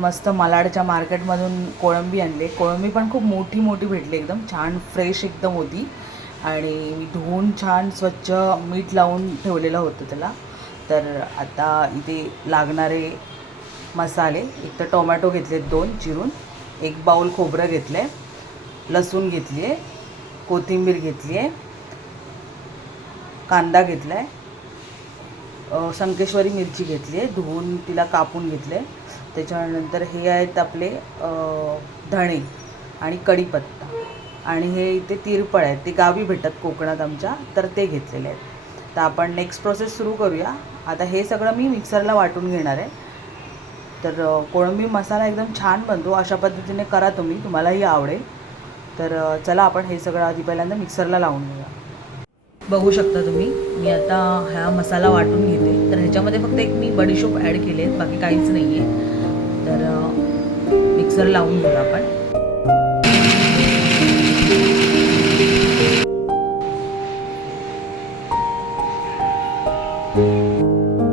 मस्त मालाडच्या मार्केटमधून कोळंबी आणले. कोळंबी पण खूप मोठी मोठी भेटली, एकदम छान फ्रेश एकदम होती. आणि मी धुवून छान स्वच्छ मीठ लावून ठेवलेलं होतं त्याला. तर आता इथे लागणारे मसाले, एक तर टोमॅटो घेतलेत 2 चिरून, एक बाउल खोबरं घेतलं आहे, लसूण घेतली आहे, कोथिंबीर घेतली आहे, कांदा घेतला आहे, संकेश्वरी मिरची घेतली आहे, धुवून तिला कापून घेतले. त्याच्यानंतर हे आहेत आपले धणे आणि कढीपत्ता, आणि हे इथे तिरपळ आहेत, ते गावी भेटतात कोकणात आमच्या, तर ते घेतलेले आहेत. तर आपण नेक्स्ट प्रोसेस सुरू करूया. आता हे सगळं मी मिक्सरला वाटून घेणार आहे. तर कोळंबी मसाला एकदम छान बनतो, अशा पद्धतीने करा तुम्ही, तुम्हालाही आवडेल. तर चला आपण हे सगळं आधी पहिल्यांदा मिक्सरला लावून घेऊया. बघू शकता तुम्ही, मी आता हा मसाला वाटून घेते. तर ह्याच्यामध्ये फक्त एक मी बडीशोप ॲड केले आहेत, बाकी काहीच नाही आहे. तर मिक्सर लावून घेऊया आपण.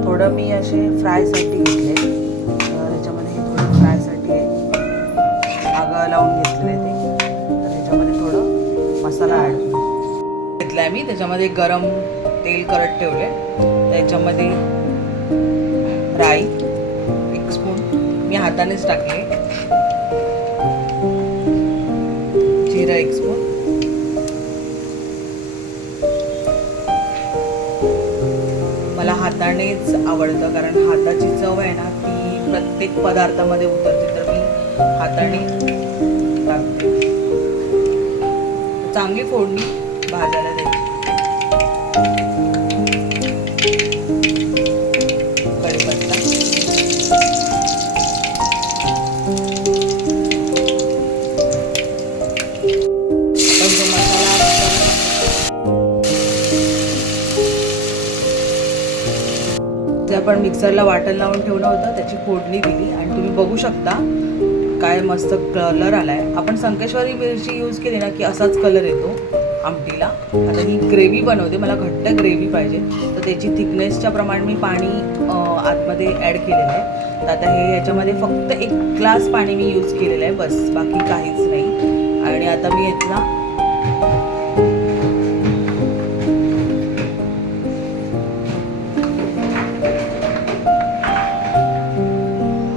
थोडं मी असे फ्रायसाठी घेतले, तर ह्याच्यामध्ये हे थोडं फ्रायसाठी आगं लावून घेतलेलं आहे ते. तर ह्याच्यामध्ये थोडं मसाला ॲड घेतला आहे मी. त्याच्यामध्ये गरम तेल करत ठेवले, त्याच्यामध्ये राई 1 स्पून मी हातानेच टाकले, जिरा 1 स्पून, मला हातानेच आवडतं कारण हाताची चव आहे ना ती प्रत्येक पदार्थामध्ये उतरते, तर मी हाताने टाकते. चांगली फोडणी भाजायला द्यायची. कढीपत्ता, आपण जो मसाला जे आपण मिक्सरला वाटण लावून ठेवलं होतं त्याची फोडणी दिली, आणि तुम्ही बघू शकता काय मस्त कलर आलाय. आपण संकेश्वरी मिरची यूज केली ना की असाच कलर येतो आमटीला. आता ही ग्रेव्ही बनवते, मला घट्ट ग्रेव्ही पाहिजे, तर त्याची थिकनेसच्या प्रमाणे मी पाणी आतमध्ये ॲड केलेलं आहे. तर आता हे याच्यामध्ये फक्त 1 ग्लास पाणी मी यूज केलेलं आहे, बस, बाकी काहीच नाही. आणि आता मी यातला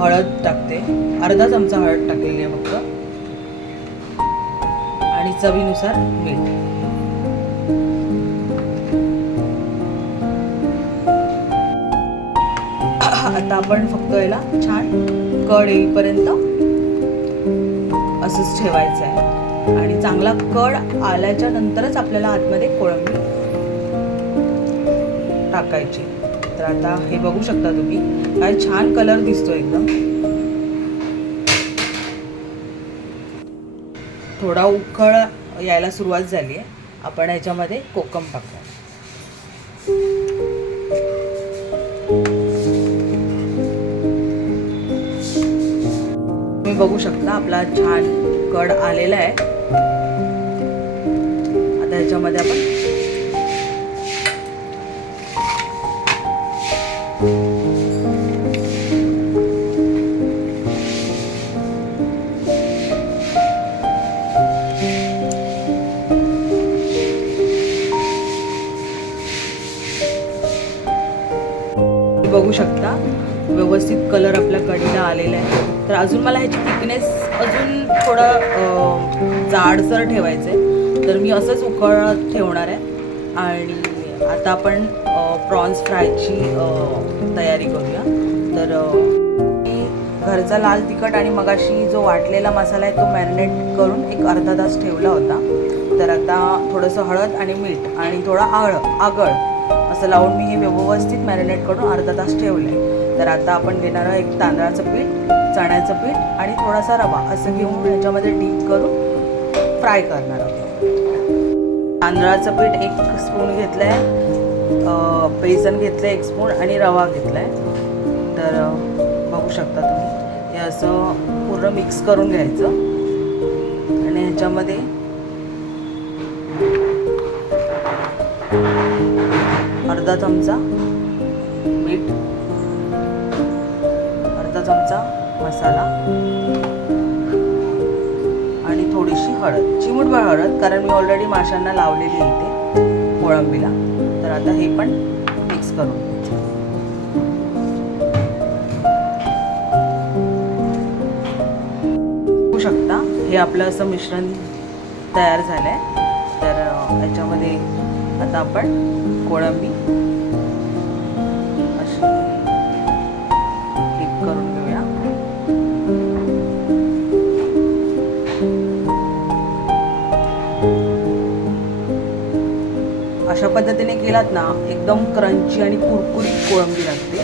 हळद टाकते, अर्धा चमचा हळद टाकलेली आहे फक्त, आणि चवीनुसार मीठ. आता आपण फक्त याला छान कड येईपर्यंत असंच ठेवायचं आहे, आणि चांगला कड आल्याच्या नंतरच आपल्याला आतमध्ये कोळंबी टाकायची. तर आता हे बघू शकता तुम्ही, काय छान कलर दिसतो एकदम. थोडा उकळ यायला सुरुवात झाली आहे, आपण याच्यामध्ये कोकम टाकू. तुम्ही बघू शकता आपला छान कड आलेला आहे. आता ह्याच्यामध्ये आपण बघू शकता व्यवस्थित कलर आपल्या कढीला आलेला आहे. तर अजून मला ह्याची थिकनेस अजून थोडं जाडसर ठेवायचं आहे, तर मी असंच उकळत ठेवणार आहे. आणि आता आपण प्रॉन्स फ्रायची तयारी करूया. तर मी घरचा लाल तिखट आणि मगाशी जो वाटलेला मसाला आहे तो मॅरिनेट करून एक अर्धा तास ठेवला होता. तर आता थोडंसं हळद आणि मीठ आणि थोडा आगळ असं लावून मी हे व्यवस्थित मॅरिनेट करून अर्धा तास ठेवलं आहे. तर आता आपण घेणार आहोत एक तांदळाचं पीठ, चण्याचं पीठ आणि थोडासा रवा, असं घेऊन ह्याच्यामध्ये डीप करून फ्राय करणार आहोत. तांदळाचं पीठ 1 स्पून घेतलं आहे, बेसन घेतलं आहे 1 स्पून, आणि रवा घेतला आहे. तर बघू शकता तुम्ही, हे असं पूर्ण मिक्स करून घ्यायचं. आणि ह्याच्यामध्ये अर्धा चमचा मीठ, अर्धा चमचा मसाला आणि थोडीशी हळद, चिमूटभर हळद, कारण मी ऑलरेडी माशांना लावलेली आहे इथे कोळंबीला. तर आता हे पण मिक्स करून घ्यायचं. बघू शकता हे आपलं असं मिश्रण तयार झालंय. तर याच्यामध्ये आता आपण कोळंबी अशी डिप करून घेऊया. अशा पद्धतीने केलात ना एकदम क्रंची आणि कुरकुरीत कोळंबी लागते.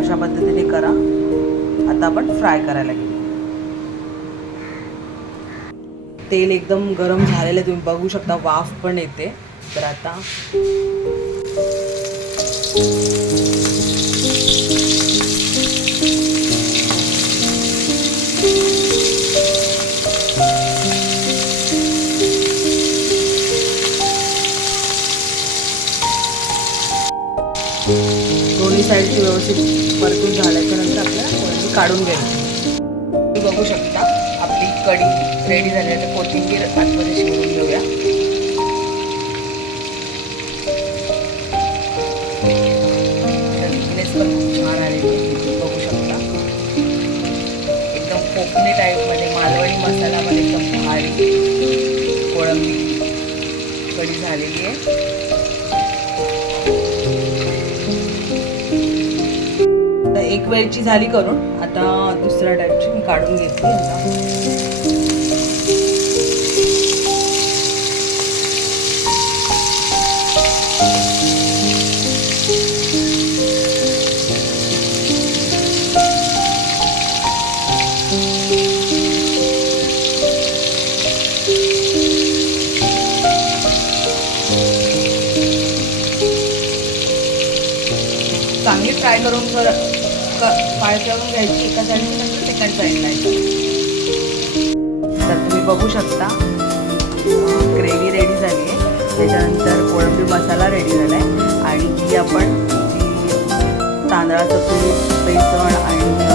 अशा पद्धतीने करा. आता आपण फ्राय करायला घेऊ. तेल एकदम गरम झालेलं तुम्ही बघू शकता, वाफ पण येते. तर आता दोन्ही साईडची व्यवस्थित परतून झाल्याच्या नंतर आपल्याला कोळंबी काढून घ्यायची. तुम्ही बघू शकता आपली कढी रेडी झाली आहे. कोथिंबीर आतमध्ये शिवून घेऊया. थिकनेस पण खूप छान आलेली आहे. बघू शकता एकदम कोकणी टाईपमध्ये, मालवणी मसाल्यामध्ये एकदम भारी कोळंबी कढी झालेली आहे. एक वेळची झाली करून. आता दुसऱ्या टाईपची मी काढून घेतली. चांगली फ्राय करून फ्राय करून घ्यायची एका साईडची, नंतर सेकंड साईडला यायची. तर तुम्ही बघू शकता ग्रेव्ही रेडी झाली आहे. त्याच्यानंतर कोळंबी मसाला रेडी झाला आहे. आणि ही आपण तांदळाचं पीठ, बेसन आणि